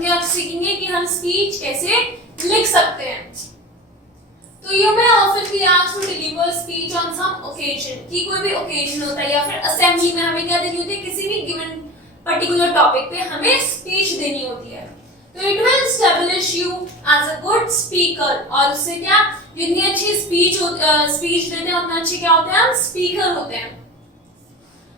हम क्या सीखेंगे कि हम स्पीच कैसे लिख सकते हैं। तो you may often be asked to deliver speech on some occasion, कि कोई भी ओकेजन होता है या फिर असेंबली में हमें क्या देनी होती है, किसी भी गिवन पर्टिकुलर टॉपिक पे हमें स्पीच देनी होती है। तो it will establish you as a good speaker, और उससे क्या, जितनी अच्छी स्पीच देते हैं उतना अच्छे क्या होते हैं, हम स्पीकर होते हैं।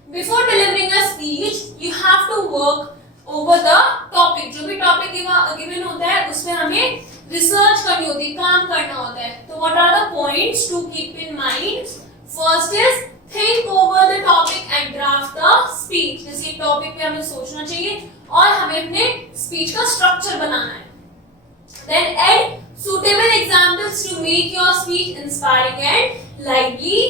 Before delivering a speech you have to work over the topic, जो भी टॉपिक गिवन होता है उस पे हमें रिसर्च करनी होती है, काम करना होता है। तो what are the points to keep in mind? First is think over the topic and draft the speech, जैसे टॉपिक पे हमें सोचना चाहिए और हमें अपने स्पीच का स्ट्रक्चर बनाना है। Then add suitable examples to make your speech inspiring and lively।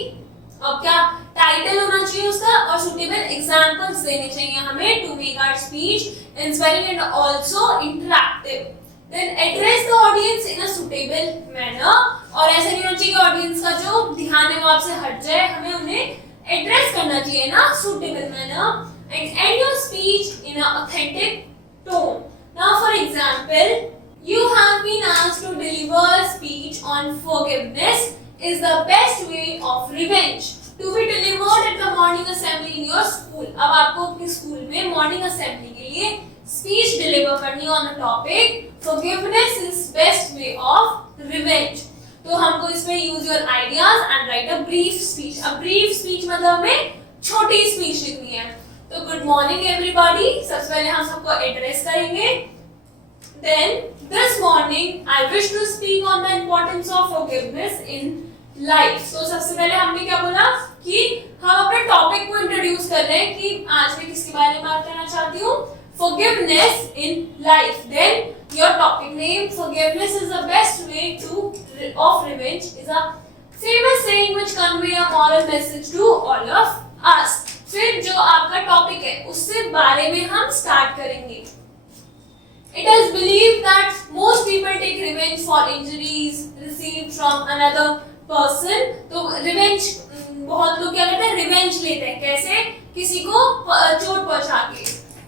अब क्या टाइटल होना चाहिए उसका और suitable examples देने चाहिए हमें to make our speech inspiring and also interactive। Then address the audience in a suitable manner, और ऐसा नहीं होना चाहिए कि ऑडियंस का जो ध्यान है वो आपसे हट जाए, हमें उन्हें एड्रेस करना चाहिए ना suitable manner। And end your speech in an authentic tone। Now for example, you have been asked to deliver a speech on forgiveness is the best way of revenge to be delivered at the morning assembly in your school। अब आपको अपने school में morning assembly के लिए speech deliver करनी है on the topic forgiveness is best way of revenge। तो हमको इसमें use your ideas and write a brief speech। अब brief speech मतलब हमें छोटी स्पीच लिखनी है। तो गुड मॉर्निंग एवरीबॉडी, सबसे पहले हम सबको एड्रेस करेंगे। Then this morning I wish to speak on the importance of forgiveness in life। तो सबसे पहले हमने क्या बोला कि हम अपने टॉपिक को इंट्रोड्यूस कर रहे हैं कि आज मैं किसके बारे में बात करना चाहती हूँ, forgiveness in life। Then your topic name, forgiveness is the best way of revenge is a famous saying which convey a moral message to all of us। फिर जो आपका टॉपिक है उससे बारे में हम स्टार्ट करेंगे। It is believed that most people take revenge for injuries received from another person। तो revenge, बहुत लोग क्या करते हैं, revenge लेते हैं, कैसे, किसी को चोट पहुंचा के।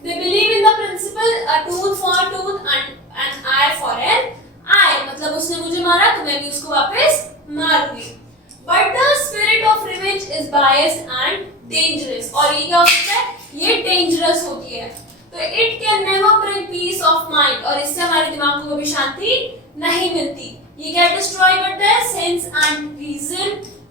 They believe in the principle a tooth for a tooth and an eye for an eye, मतलब उसने मुझे मारा तो मैं भी उसको वापस मारूंगी। But the spirit of revenge is biased and dangerous, और ये क्या होता है, ये dangerous होती है। तो it can never bring peace of mind, और इससे हमारे दिमाग को कभी शांति नहीं मिलती। ये क्या डिस्ट्रॉय करता है, sense and reason,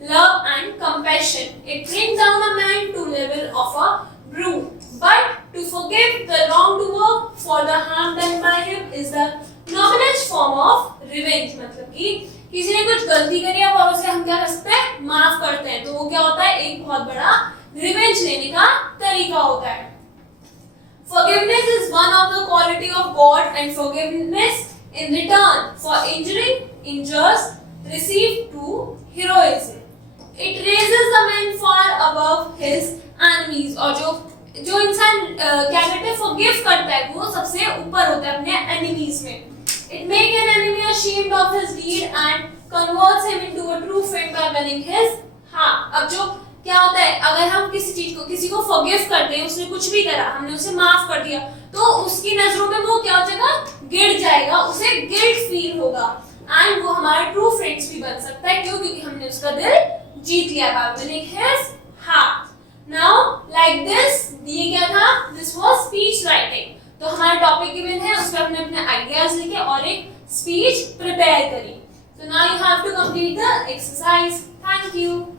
love and compassion। It brings down a man to level of a broom, but to forgive the wrongdoer for the harm done by him is the noblest form of revenge। मतलब कि किसी ने कुछ गलती करी है और उसे हम क्या कर सकते हैं, माफ करते हैं, तो वो क्या होता है, एक बहुत बड़ा रिवेंज लेने का तरीका होता है। Forgiveness is one of the quality of God, and forgiveness in return for injures received to heroism। It raises the man far above his enemies, और जो इंसान क्या कहते हैं, forgive करता है वो सबसे ऊपर होता है अपने enemies में। It makes an enemy ashamed of his deed and converts him into a true friend by winning his heart। अब जो क्या होता है, अगर हम किसी को forgive करते हैं, उसने कुछ भी करा, हमने उसे माफ कर दिया, तो उसकी नजरों में वो क्या हो जाएगा, गिर जाएगा, उसे गिल्ट फील होगा, एंड वो हमारा ट्रू फ्रेंड्स भी बन सकता है। क्यों? क्योंकि हमने उसका दिल जीत लिया by winning his heart। Now like this, ये क्या था, this was speech writing। तो हमारा टॉपिक गिवन है, उस पर हमने अपने आइडियाज लिखे और एक स्पीच प्रिपेयर करी। So now you have to complete the exercise। Thank you।